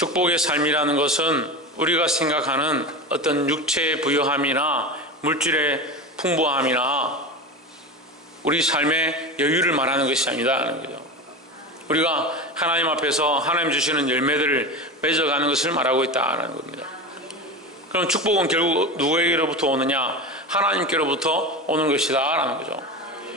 축복의 삶이라는 것은 우리가 생각하는 어떤 육체의 부유함이나 물질의 풍부함이나 우리 삶의 여유를 말하는 것이 아니다. 우리가 하나님 앞에서 하나님 주시는 열매들을 맺어가는 것을 말하고 있다는 겁니다. 그럼 축복은 결국 누구에게로부터 오느냐? 하나님께로부터 오는 것이다 라는 거죠.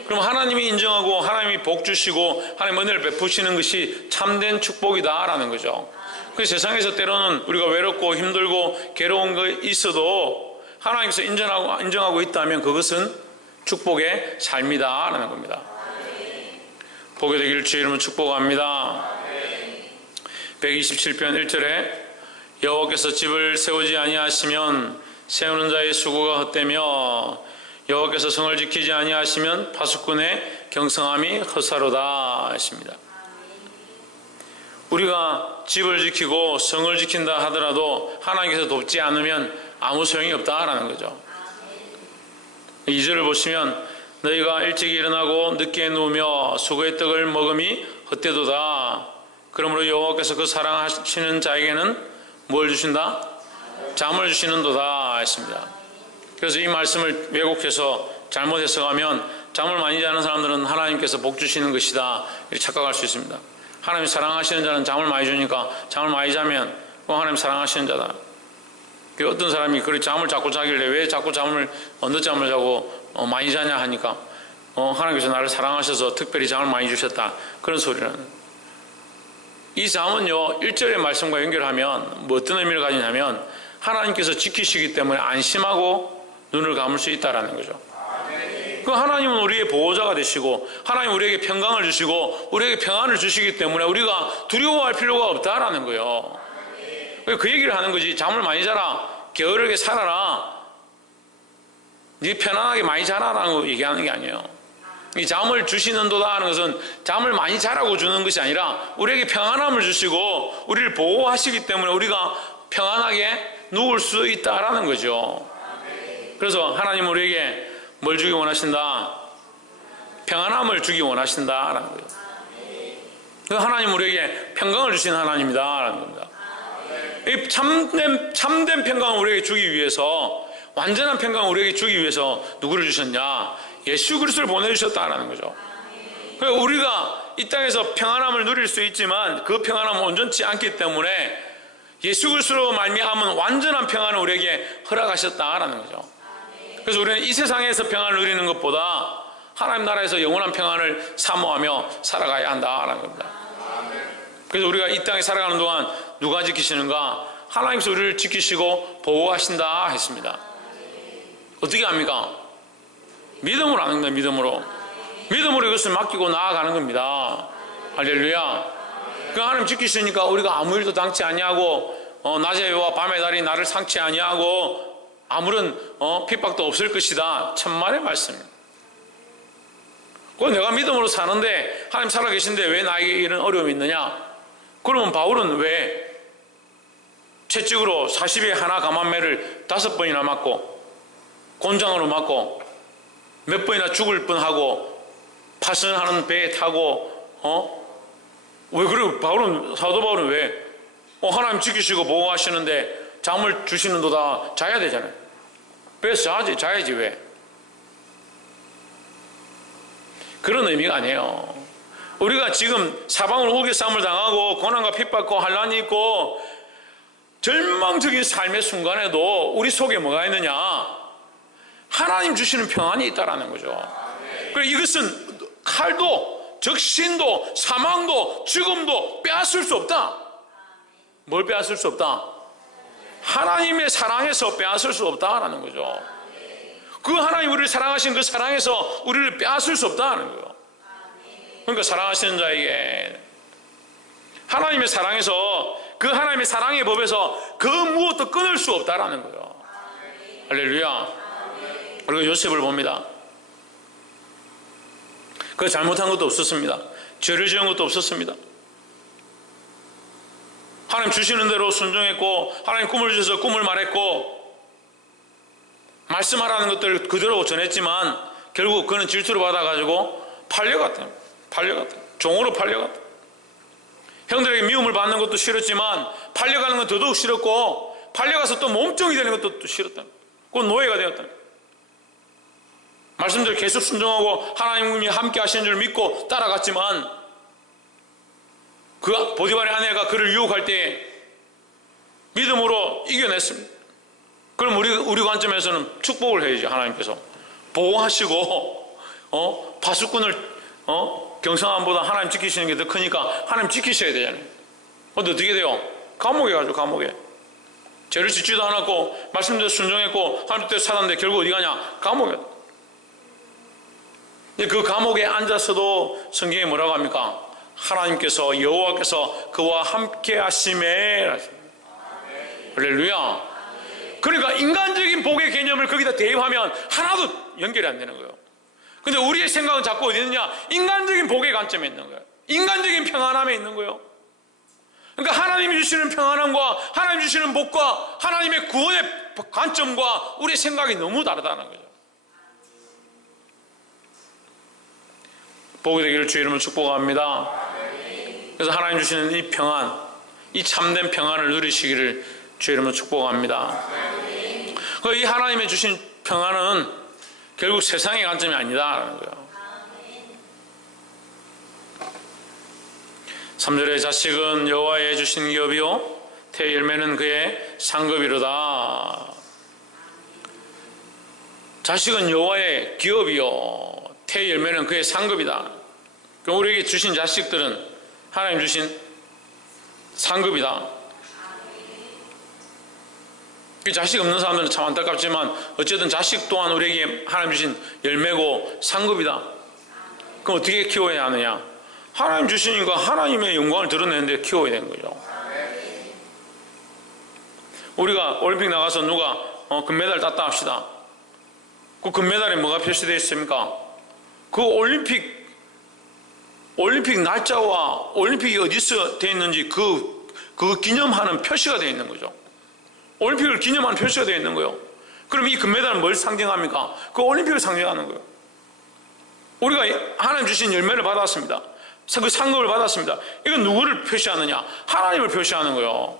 그럼 하나님이 인정하고 하나님이 복 주시고 하나님 은혜를 베푸시는 것이 참된 축복이다 라는 거죠. 그 세상에서 때로는 우리가 외롭고 힘들고 괴로운 거 있어도 하나님께서 인정하고 있다면 그것은 축복의 삶이다 라는 겁니다. 복이 되기를 주의 이름으로 축복합니다. 127편 1절에 여호와께서 집을 세우지 아니하시면 세우는 자의 수고가 헛되며 여호와께서 성을 지키지 아니하시면 파수꾼의 경성함이 헛사로다 하십니다. 우리가 집을 지키고 성을 지킨다 하더라도 하나님께서 돕지 않으면 아무 소용이 없다라는 거죠. 2절을 보시면 너희가 일찍 일어나고 늦게 누우며 수고의 떡을 먹음이 헛되도다. 그러므로 여호와께서 그 사랑하시는 자에게는 뭘 주신다? 잠을 주시는도다 했습니다. 그래서 이 말씀을 왜곡해서 잘못 해석하면 잠을 많이 자는 사람들은 하나님께서 복 주시는 것이다 이렇게 착각할 수 있습니다. 하나님 사랑하시는 자는 잠을 많이 주니까 잠을 많이 자면 하나님 사랑하시는 자다. 어떤 사람이 그렇게 잠을 자꾸 자길래 왜 자꾸 늦잠을 자고 많이 자냐 하니까 하나님께서 나를 사랑하셔서 특별히 잠을 많이 주셨다 그런 소리라는. 이 잠은요 1절의 말씀과 연결하면 어떤 의미를 가지냐면 하나님께서 지키시기 때문에 안심하고 눈을 감을 수 있다라는 거죠. 그 하나님은 우리의 보호자가 되시고 하나님 우리에게 평강을 주시고 우리에게 평안을 주시기 때문에 우리가 두려워할 필요가 없다라는 거예요. 그 얘기를 하는 거지. 잠을 많이 자라, 게으르게 살아라, 네 편안하게 많이 자라라고 얘기하는 게 아니에요. 이 잠을 주시는도다 하는 것은 잠을 많이 자라고 주는 것이 아니라 우리에게 평안함을 주시고 우리를 보호하시기 때문에 우리가 평안하게 누울 수 있다라는 거죠. 그래서 하나님 우리에게 뭘 주기 원하신다? 평안함을 주기 원하신다라는 거예요. 그 하나님 우리에게 평강을 주시는 하나님이다라는 겁니다. 이 참된 평강을 우리에게 주기 위해서, 완전한 평강을 우리에게 주기 위해서 누구를 주셨냐? 예수 그리스도를 보내주셨다라는 거죠. 그러니까 우리가 이 땅에서 평안함을 누릴 수 있지만 그 평안함은 온전치 않기 때문에 예수 그리스도로 말미암은 완전한 평안을 우리에게 허락하셨다라는 거죠. 그래서 우리는 이 세상에서 평안을 누리는 것보다 하나님 나라에서 영원한 평안을 사모하며 살아가야 한다라는 겁니다. 그래서 우리가 이 땅에 살아가는 동안 누가 지키시는가? 하나님께서 우리를 지키시고 보호하신다 했습니다. 어떻게 합니까? 믿음으로 하는 거예요. 믿음으로 이것을 맡기고 나아가는 겁니다. 할렐루야. 그 하나님 지키시니까 우리가 아무 일도 당치 아니하고 낮에와 밤의 달이 나를 상치 아니하고 아무런 핍박도 없을 것이다. 천만의 말씀입니다. 내가 믿음으로 사는데 하나님 살아계신데 왜 나에게 이런 어려움이 있느냐? 그러면 바울은 왜 채찍으로 40에 하나 감한매를 5번이나 맞고 곤장으로 맞고 몇 번이나 죽을 뻔하고 파선하는 배에 타고 왜 그래? 사도 바울은 왜 하나님 지키시고 보호하시는데 잠을 주시는도다 자야 되잖아요. 그래서 자야지 왜? 그런 의미가 아니에요. 우리가 지금 사방으로 우겨 싸움을 당하고 고난과 핍박과 환난이 있고 절망적인 삶의 순간에도 우리 속에 뭐가 있느냐? 하나님 주시는 평안이 있다라는 거죠. 그리고 이것은 칼도 적신도 사망도 죽음도 빼앗을 수 없다. 뭘 빼앗을 수 없다? 하나님의 사랑에서 빼앗을 수 없다라는 거죠. 그 하나님 우리를 사랑하신 그 사랑에서 우리를 빼앗을 수 없다는 거예요. 그러니까 사랑하시는 자에게 하나님의 사랑에서 그 하나님의 사랑의 법에서 그 무엇도 끊을 수 없다라는 거예요. 할렐루야. 그리고 요셉을 봅니다. 그 잘못한 것도 없었습니다. 죄를 지은 것도 없었습니다. 하나님 주시는 대로 순종했고 하나님 꿈을 주셔서 꿈을 말했고 말씀하라는 것들을 그대로 전했지만 결국 그는 질투를 받아가지고 팔려갔다. 종으로 팔려갔다. 형들에게 미움을 받는 것도 싫었지만 팔려가는 건 더더욱 싫었고, 팔려가서 또 몸종이 되는 것도 또 싫었다. 그건 노예가 되었다. 말씀대로 계속 순종하고 하나님이 함께 하시는 줄 믿고 따라갔지만, 그 보디발의 아내가 그를 유혹할 때 믿음으로 이겨냈습니다. 그럼 우리 관점에서는 축복을 해야지. 하나님께서 보호하시고 파수꾼을 경성함보다 하나님 지키시는 게 더 크니까 하나님 지키셔야 되잖아요. 근데 어떻게 돼요? 감옥에 가죠. 감옥에. 죄를 짓지도 않았고 말씀대로 순종했고 하나님 뜻대로 살았는데 결국 어디 가냐? 감옥에. 그 감옥에 앉아서도 성경에 뭐라고 합니까? 하나님께서, 여호와께서 그와 함께 하심에. 할렐루야. 그러니까 인간적인 복의 개념을 거기다 대입하면 하나도 연결이 안 되는 거예요. 근데 우리의 생각은 자꾸 어디 있느냐? 인간적인 복의 관점에 있는 거예요. 인간적인 평안함에 있는 거예요. 그러니까 하나님이 주시는 평안함과 하나님 주시는 복과 하나님의 구원의 관점과 우리의 생각이 너무 다르다는 거죠. 복이 되기를 주의 이름으로 축복합니다. 그래서 하나님 주시는 이 평안, 이 참된 평안을 누리시기를 주의 이름으로 축복합니다. 이 하나님의 주신 평안은 결국 세상의 관점이 아니다라는 거예요. 3절에 자식은 여호와의 주신 기업이요 태의 열매는 그의 상급이로다. 자식은 여호와의 기업이요 태의 열매는 그의 상급이다. 그럼 우리에게 주신 자식들은 하나님 주신 상급이다. 자식 없는 사람들은 참 안타깝지만 어쨌든 자식 또한 우리에게 하나님 주신 열매고 상급이다. 그럼 어떻게 키워야 하느냐? 하나님 주시니까 하나님의 영광을 드러내는데 키워야 되는 거죠. 우리가 올림픽 나가서 누가 금메달 땄다 합시다. 그 금메달에 뭐가 표시되어 있습니까? 그 올림픽 날짜와 올림픽이 어디서 되어 있는지 그 기념하는 표시가 되어 있는 거죠. 올림픽을 기념하는 표시가 되어 있는 거예요. 그럼 이 금메달은 뭘 상징합니까? 그 올림픽을 상징하는 거예요. 우리가 하나님 주신 열매를 받았습니다. 그 상급을 받았습니다. 이건 누구를 표시하느냐? 하나님을 표시하는 거예요.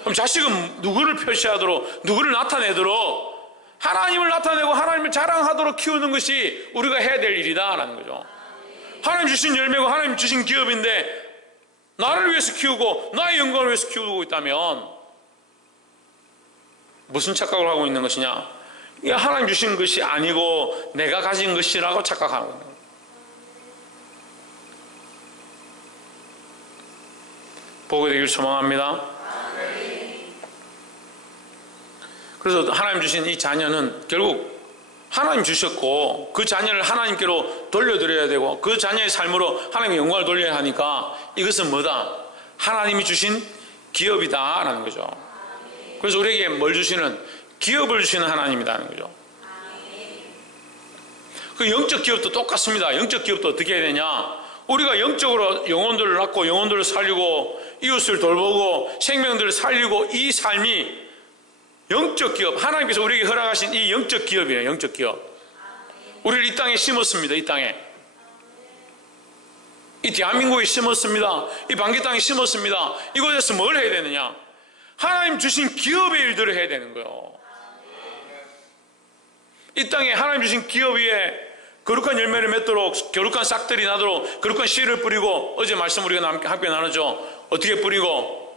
그럼 자식은 누구를 표시하도록, 누구를 나타내도록, 하나님을 나타내고 하나님을 자랑하도록 키우는 것이 우리가 해야 될 일이다라는 거죠. 하나님 주신 열매고 하나님 주신 기업인데 나를 위해서 키우고 나의 영광을 위해서 키우고 있다면 무슨 착각을 하고 있는 것이냐? 이게 하나님 주신 것이 아니고 내가 가진 것이라고 착각하는 거예요. 보게 되길 소망합니다. 그래서 하나님 주신 이 자녀는 결국 하나님 주셨고 그 자녀를 하나님께로 돌려드려야 되고 그 자녀의 삶으로 하나님의 영광을 돌려야 하니까 이것은 뭐다? 하나님이 주신 기업이다 라는 거죠. 그래서 우리에게 뭘 주시는? 기업을 주시는 하나님이라는 거죠. 그 영적 기업도 똑같습니다. 영적 기업도 어떻게 해야 되냐? 우리가 영적으로 영혼들을 낳고 영혼들을 살리고 이웃을 돌보고 생명들을 살리고 이 삶이 영적 기업, 하나님께서 우리에게 허락하신 이 영적 기업이에요. 영적 기업. 우리를 이 땅에 심었습니다. 이 땅에. 이 대한민국에 심었습니다. 이 방귀 땅에 심었습니다. 이곳에서 뭘 해야 되느냐? 하나님 주신 기업의 일들을 해야 되는 거예요. 이 땅에 하나님 주신 기업 위에 거룩한 열매를 맺도록, 거룩한 싹들이 나도록 거룩한 씨를 뿌리고, 어제 말씀 우리가 함께 나누죠. 어떻게 뿌리고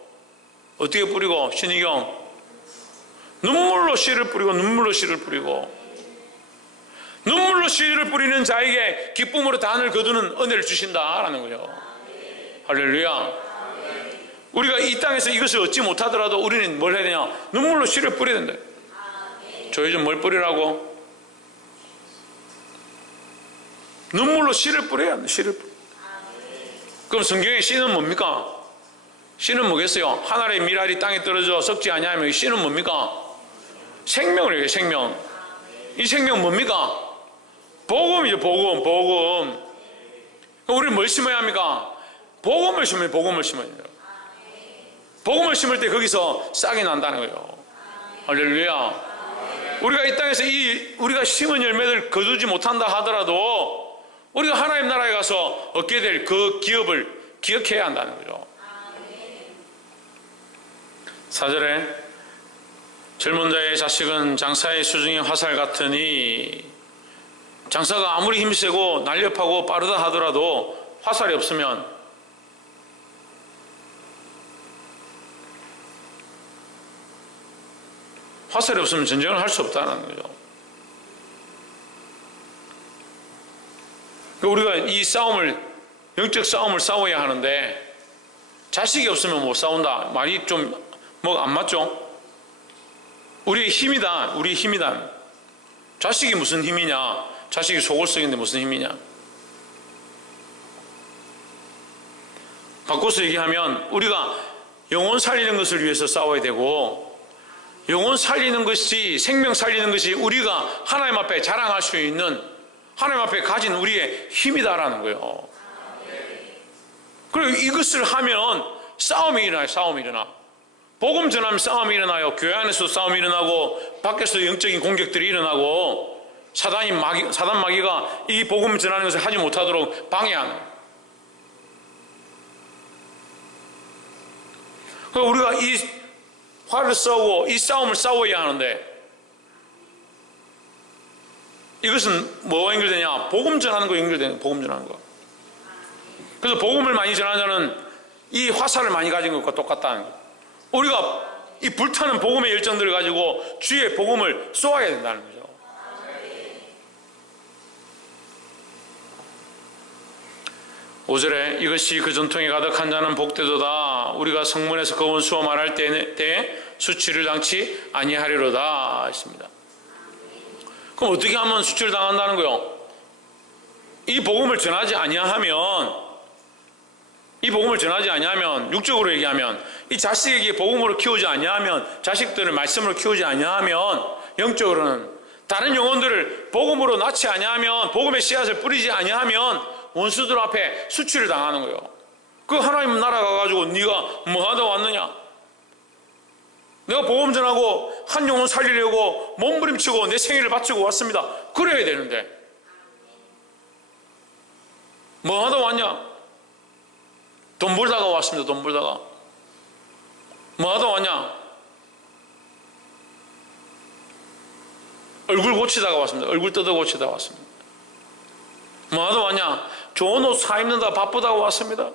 신의경 눈물로 씨를 뿌리고 눈물로 씨를 뿌리고 눈물로 씨를 뿌리는 자에게 기쁨으로 단을 거두는 은혜를 주신다라는 거죠. 할렐루야. 우리가 이 땅에서 이것을 얻지 못하더라도 우리는 뭘 해야 되냐? 눈물로 씨를 뿌려야 된다. 저희 좀 뭘 뿌리라고? 눈물로 씨를 뿌려야 합니다. 씨를. 그럼 성경의 씨는 뭡니까? 씨는 뭐겠어요? 하늘의 밀알이 땅에 떨어져 썩지 아니하면 씨는 뭡니까? 생명을 얘기해요. 생명. 이 생명 뭡니까? 복음이죠. 복음. 우리는 뭘 심어야 합니까? 복음을 심어야 돼요. 복음을 심을 때 거기서 싹이 난다는 거예요. 할렐루야. 우리가 이 땅에서 우리가 심은 열매를 거두지 못한다 하더라도 우리가 하나님 나라에 가서 얻게 될 그 기업을 기억해야 한다는 거죠. 4절에 젊은 자의 자식은 장사의 수중의 화살 같으니, 장사가 아무리 힘세고 날렵하고 빠르다 하더라도 화살이 없으면 전쟁을 할 수 없다는 거죠. 우리가 이 영적 싸움을 싸워야 하는데, 자식이 없으면 못 싸운다. 말이 좀 뭐 안 맞죠? 우리의 힘이다. 우리의 힘이다. 자식이 무슨 힘이냐? 자식이 속을 썩이는데 무슨 힘이냐? 바꿔서 얘기하면 우리가 영혼 살리는 것을 위해서 싸워야 되고, 영혼 살리는 것이, 생명 살리는 것이 우리가 하나님 앞에 자랑할 수 있는, 하나님 앞에 가진 우리의 힘이다라는 거예요. 그리고 이것을 하면 싸움이 일어나요. 싸움이 일어나. 복음 전하면 싸움이 일어나요. 교회 안에서 싸움이 일어나고, 밖에서 영적인 공격들이 일어나고, 사단 마귀가 이 복음 전하는 것을 하지 못하도록 방해하는 거예요. 그러니까 우리가 이 화를 싸우고 이 싸움을 싸워야 하는데, 이것은 뭐와 연결되냐? 복음 전하는 거 연결되는 거예요. 복음 전하는 거. 그래서 복음을 많이 전하는 자는 이 화살을 많이 가진 것과 똑같다는 거예요. 우리가 이 불타는 복음의 열정들을 가지고 주의 복음을 쏘아야 된다는 거죠. (5절에) 이것이 그 전통에 가득한 자는 복되도다. 우리가 성문에서 거운 수어 말할 때에 수치를 당치 아니하리로다 했습니다. 그럼 어떻게 하면 수치를 당한다는 거요? 이 복음을 전하지 아니하면, 육적으로 얘기하면, 이 자식에게 복음으로 키우지 아니하면, 자식들을 말씀으로 키우지 아니하면, 영적으로는 다른 영혼들을 복음으로 낳지 아니하면, 복음의 씨앗을 뿌리지 아니하면 원수들 앞에 수치를 당하는 거예요. 그 하나님 나라 가가지고 네가 뭐 하다 왔느냐? 내가 복음 전하고 한 영혼 살리려고 몸부림치고 내 생애를 바치고 왔습니다. 그래야 되는데 뭐 하다 왔냐? 돈 벌다가 왔습니다. 돈 벌다가. 뭐 하다 왔냐? 얼굴 고치다가 왔습니다. 얼굴 뜯어 고치다가 왔습니다. 뭐 하다 왔냐? 좋은 옷 사 입는다 바쁘다가 왔습니다.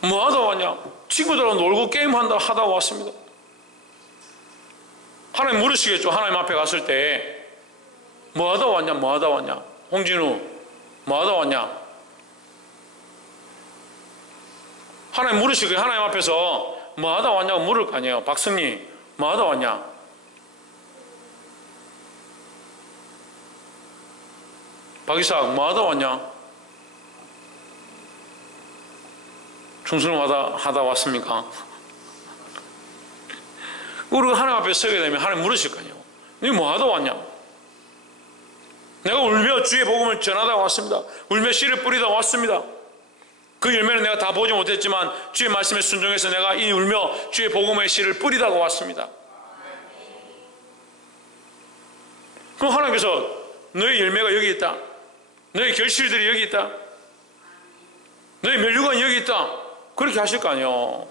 뭐 하다 왔냐? 친구들하고 놀고 게임한다 하다 왔습니다. 하나님 물으시겠죠. 하나님 앞에 갔을 때 뭐 하다 왔냐? 뭐 하다 왔냐? 홍진우 뭐 하다 왔냐? 하나님 물으시고 하나님 앞에서 뭐 하다 왔냐고 물을 거 아니에요. 박승리 뭐 하다 왔냐? 박이삭 뭐 하다 왔냐? 중순을 하다 왔습니까? 우리가 하나님 앞에 서게 되면 하나님 물으실 거 아니에요. 너 뭐 하다 왔냐? 내가 울며 주의 복음을 전하다 왔습니다. 울며 씨를 뿌리다 왔습니다. 그 열매는 내가 다 보지 못했지만 주의 말씀에 순종해서 내가 이 울며 주의 복음의 씨를 뿌리다 왔습니다. 그럼 하나님께서 너의 열매가 여기 있다. 너의 결실들이 여기 있다. 너의 멸류관이 여기 있다. 그렇게 하실 거 아니에요.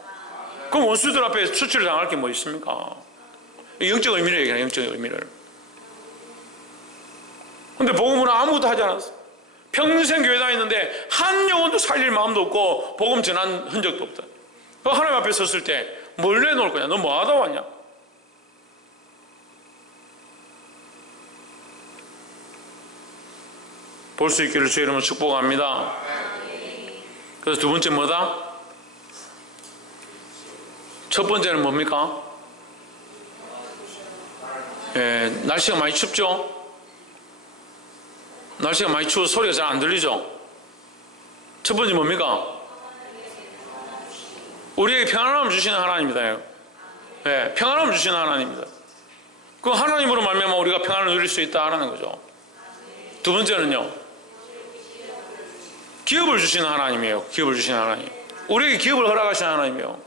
그럼 원수들 앞에 수치를 당할 게 뭐 있습니까? 영적 의미를 얘기해요. 영적 의미를. 근데 복음은 아무것도 하지 않았어. 평생 교회 다니는데 한 영혼도 살릴 마음도 없고 복음 전한 흔적도 없다. 하나님 앞에 섰을 때 뭘 내놓을 거냐? 너 뭐 하다 왔냐? 볼 수 있기를 주의 이름으로 축복합니다. 그래서 두 번째 뭐다? 첫 번째는 뭡니까? 날씨가 많이 춥죠? 날씨가 많이 추워서 소리가 잘 안 들리죠? 첫 번째 뭡니까? 우리에게 평안함을 주시는 하나님입니다. 평안함을 주시는 하나님입니다. 그 하나님으로 말미암아 우리가 평안을 누릴 수 있다 하는 거죠. 두 번째는요, 기업을 주시는 하나님이에요. 기업을 주시는 하나님. 우리에게 기업을 허락하시는 하나님이에요.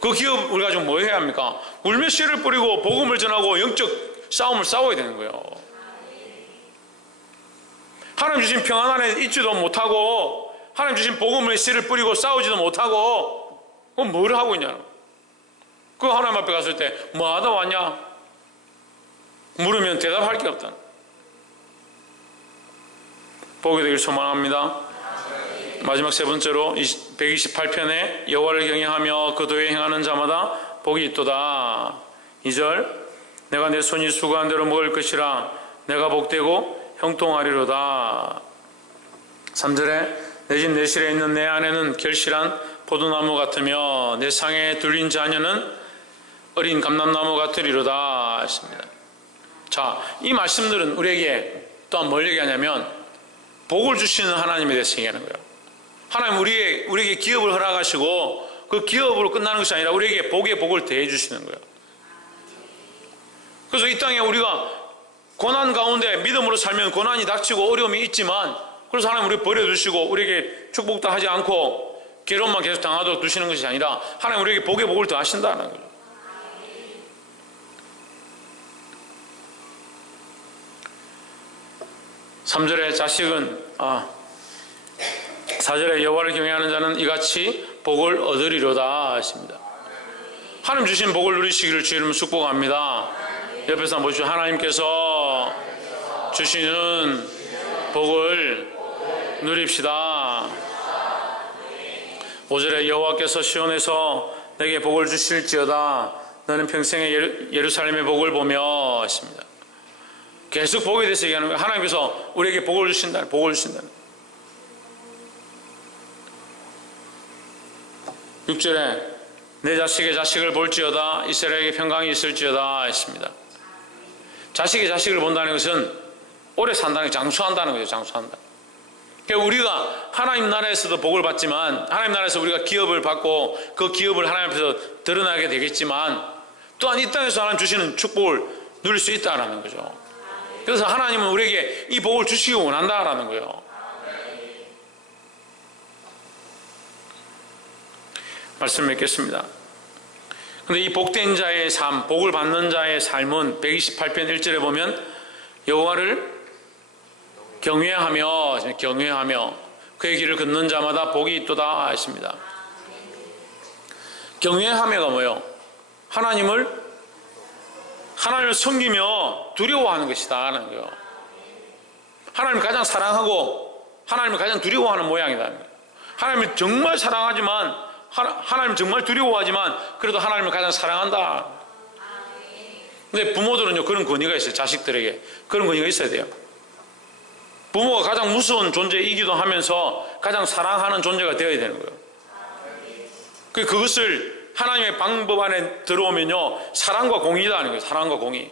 그 기업 우리가 좀 뭐 해야 합니까? 울며 씨를 뿌리고 복음을 전하고 영적 싸움을 싸워야 되는 거예요. 하나님 주신 평안 안에 있지도 못하고 하나님 주신 복음의 씨를 뿌리고 싸우지도 못하고 그럼 뭘 하고 있냐? 그 하나님 앞에 갔을 때 뭐 하다 왔냐? 물으면 대답할 게 없다. 보게 되길 소망합니다. 마지막 세 번째로 128편에 여호와를 경외하며 그 도에 행하는 자마다 복이 있도다. 2절 내가 내 손이 수고한 대로 먹을 것이라 내가 복되고 형통하리로다. 3절에 내 집 내실에 있는 내 아내는 결실한 포도나무 같으며 내 상에 둘린 자녀는 어린 감람나무 같으리로다 했습니다. 자, 이 말씀들은 우리에게 또한 뭘 얘기하냐면 복을 주시는 하나님에 대해서 얘기하는 거예요. 하나님 우리에게 기업을 허락하시고 그 기업으로 끝나는 것이 아니라 우리에게 복의 복을 더해 주시는 거예요. 그래서 이 땅에 우리가 고난 가운데 믿음으로 살면 고난이 닥치고 어려움이 있지만 그래서 하나님 우리 버려두시고 우리에게 축복도 하지 않고 괴로움만 계속 당하도록 두시는 것이 아니라 하나님 우리에게 복의 복을 더하신다는 거예요. (3절에) 자식은 4절에 여호와를 경외하는 자는 이같이 복을 얻으리로다 하십니다. 하나님 주신 복을 누리시기를 주의 이름으로 축복합니다. 옆에서 한번 보시죠. 하나님께서 주시는 복을 누립시다. 5절에 여호와께서 시온에서 내게 복을 주실지어다. 너는 평생에 예루살렘의 복을 보며 하십니다. 계속 복에 대해서 얘기하는 거예요. 하나님께서 우리에게 복을 주신다는 복을 주신다는 6절에 내 자식의 자식을 볼지어다. 이스라엘에게 평강이 있을지어다 했습니다. 자식의 자식을 본다는 것은 오래 산다는 게 장수한다는 거죠. 장수한다. 그러니까 우리가 하나님 나라에서도 복을 받지만 하나님 나라에서 우리가 기업을 받고 그 기업을 하나님 앞에서 드러나게 되겠지만 또한 이 땅에서 하나님 주시는 축복을 누릴 수 있다는 거죠. 그래서 하나님은 우리에게 이 복을 주시기 원한다라는 거예요. 말씀 맺겠습니다. 근데 이 복된 자의 삶, 복을 받는 자의 삶은 128편 1절에 보면 여호와를 경외하며 그의 길을 걷는 자마다 복이 있도다 하십니다. 경외하며가 뭐예요? 하나님을 섬기며 두려워하는 것이다 하는 거예요. 하나님을 가장 사랑하고 하나님을 가장 두려워하는 모양이다. 하나님을 정말 사랑하지만 하나님을 정말 두려워하지만 그래도 하나님을 가장 사랑한다. 근데 부모들은요 그런 권위가 있어요. 자식들에게 그런 권위가 있어야 돼요. 부모가 가장 무서운 존재이기도 하면서 가장 사랑하는 존재가 되어야 되는 거예요. 그것을 하나님의 방법 안에 들어오면요 사랑과 공의다 하는 거예요. 사랑과 공의.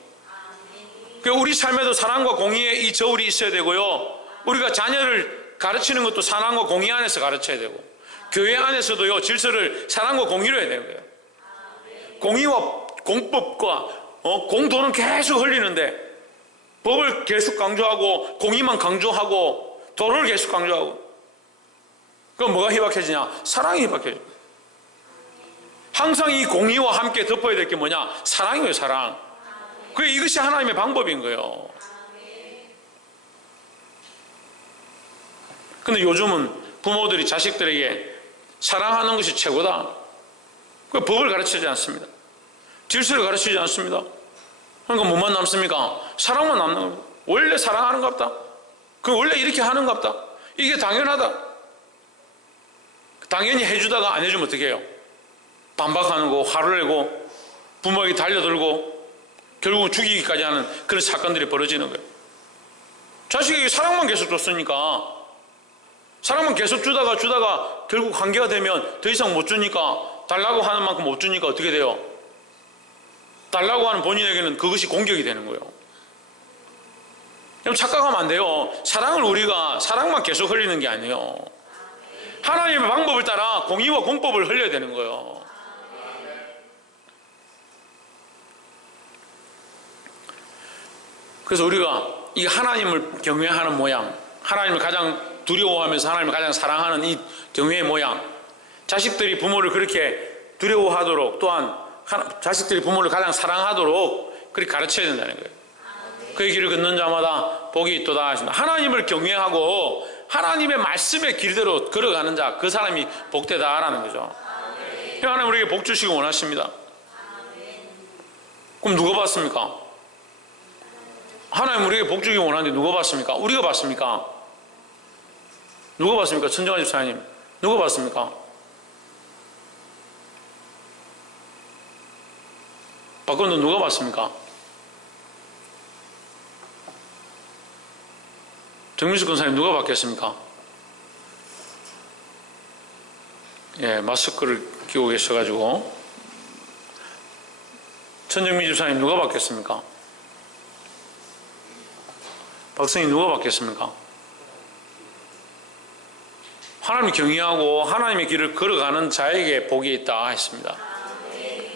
우리 삶에도 사랑과 공의의 이 저울이 있어야 되고요, 우리가 자녀를 가르치는 것도 사랑과 공의 안에서 가르쳐야 되고, 교회 안에서도요 질서를 사랑과 공의로 해야 되는 거예요. 공의와 공법과 공도는 계속 흘리는데 법을 계속 강조하고 공의만 강조하고 도를 계속 강조하고, 그럼 뭐가 희박해지냐? 사랑이 희박해져. 항상 이 공의와 함께 덮어야 될 게 뭐냐? 사랑이에요. 사랑. 이것이 하나님의 방법인 거예요. 근데 요즘은 부모들이 자식들에게 사랑하는 것이 최고다, 법을 가르치지 않습니다. 질서를 가르치지 않습니다. 그러니까 뭐만 남습니까? 사랑만 남는 겁니다. 원래 사랑하는가 보다, 원래 이렇게 하는가 보다, 이게 당연하다. 당연히 해주다가 안 해주면 어떻게 해요? 반박하는 거, 화를 내고 부모에게 달려들고 결국은 죽이기까지 하는 그런 사건들이 벌어지는 거예요. 자식에게 사랑만 계속 줬으니까, 사랑만 계속 주다가 결국 관계가 되면 더 이상 못 주니까, 달라고 하는 만큼 못 주니까 어떻게 돼요? 달라고 하는 본인에게는 그것이 공격이 되는 거예요. 그럼 착각하면 안 돼요. 사랑을 우리가 사랑만 계속 흘리는 게 아니에요. 하나님의 방법을 따라 공의와 공법을 흘려야 되는 거예요. 그래서 우리가 이 하나님을 경외하는 모양, 하나님을 가장 두려워하면서 하나님을 가장 사랑하는 이 경외의 모양, 자식들이 부모를 그렇게 두려워하도록, 또한 자식들이 부모를 가장 사랑하도록 그렇게 가르쳐야 된다는 거예요. 그의 길을 걷는 자마다 복이 있도다 하십니다. 하나님을 경외하고 하나님의 말씀의 길대로 걸어가는 자, 그 사람이 복되다라는 거죠. 하나님 우리에게 복 주시기 원하십니다. 그럼 누가 받습니까? 하나님 우리에게 복 주기 원하는데 누가 받습니까? 우리가 받습니까? 누가 받습니까? 천정환 집사님, 누가 받습니까? 박건도 누가 받습니까? 정민수 권사님 누가 받겠습니까? 예, 마스크를 끼고 계셔가지고. 천정민 집사님 누가 받겠습니까? 박성희 누가 받겠습니까? 하나님 경외하고 하나님의 길을 걸어가는 자에게 복이 있다 했습니다.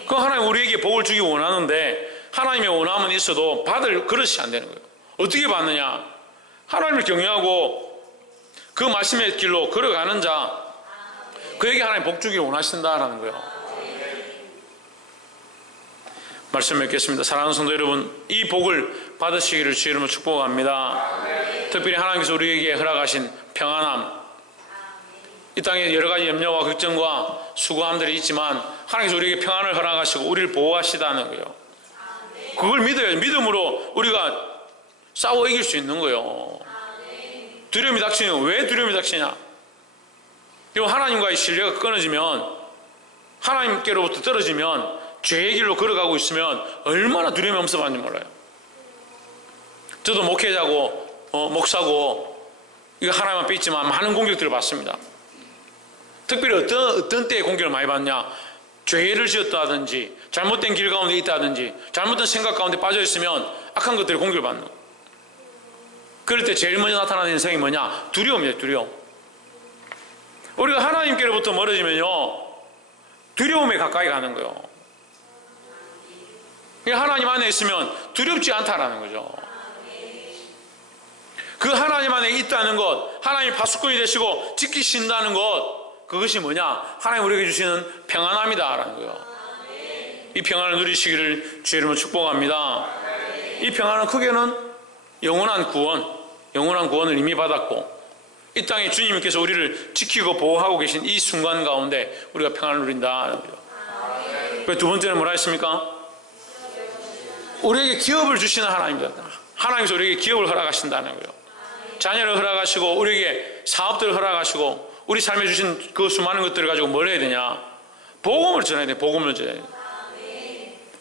그 하나님 우리에게 복을 주기 원하는데 하나님의 원함은 있어도 받을 그릇이 안 되는 거예요. 어떻게 받느냐? 하나님을 경외하고 그 말씀의 길로 걸어가는 자, 그에게 하나님 복 주기 원하신다라는 거예요. 말씀 맺겠습니다. 사랑하는 성도 여러분, 이 복을 받으시기를 주의 이름으로 축복합니다. 특별히 하나님께서 우리에게 허락하신 평안함, 이 땅에 여러 가지 염려와 걱정과 수고함들이 있지만 하나님께서 우리에게 평안을 허락하시고 우리를 보호하시다는 거예요. 그걸 믿어야 믿음으로 우리가 싸워 이길 수 있는 거예요. 두려움이 닥치는, 왜 두려움이 닥치냐? 그리고 하나님과의 신뢰가 끊어지면, 하나님께로부터 떨어지면, 죄의 길로 걸어가고 있으면 얼마나 두려움이 엄습한지 몰라요. 저도 목회자고 목사고 이거 하나님만 뵙지만 많은 공격들을 받습니다. 특별히 어떤 때에 공격을 많이 받냐? 죄를 지었다든지 잘못된 길 가운데 있다든지 잘못된 생각 가운데 빠져 있으면 악한 것들을 공격을 받는 거예요. 그럴 때 제일 먼저 나타나는 현상이 뭐냐? 두려움이에요. 두려움. 우리가 하나님께로부터 멀어지면요, 두려움에 가까이 가는 거예요. 하나님 안에 있으면 두렵지 않다라는 거죠. 그 하나님 안에 있다는 것, 하나님이 파수꾼이 되시고 지키신다는 것, 그것이 뭐냐? 하나님 우리에게 주시는 평안함이다라는 거예요. 이 평안을 누리시기를 주의 이름으로 축복합니다. 이 평안은 크게는 영원한 구원을 이미 받았고, 이 땅에 주님께서 우리를 지키고 보호하고 계신 이 순간 가운데 우리가 평안을 누린다는 거예요. 두 번째는 뭐라 했습니까? 우리에게 기업을 주시는 하나님입니다. 하나님께서 우리에게 기업을 허락하신다는 거예요. 자녀를 허락하시고 우리에게 사업들을 허락하시고 우리 삶에 주신 그 수많은 것들을 가지고 뭘 해야 되냐? 복음을 전해야 돼. 복음을 전해야 돼.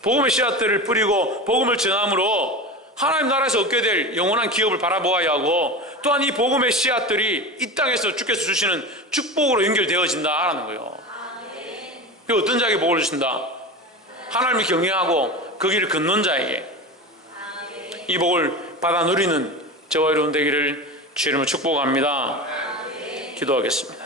복음의 씨앗들을 뿌리고 복음을 전함으로 하나님 나라에서 얻게 될 영원한 기업을 바라보아야 하고, 또한 이 복음의 씨앗들이 이 땅에서 주께서 주시는 축복으로 연결되어진다라는 거예요. 그 어떤 자에게 복을 주신다? 하나님을 경외하고 그 길을 걷는 자에게 이 복을 받아 누리는 저와 여러분 되기를 주의 이름으로 축복합니다. 기도하겠습니다.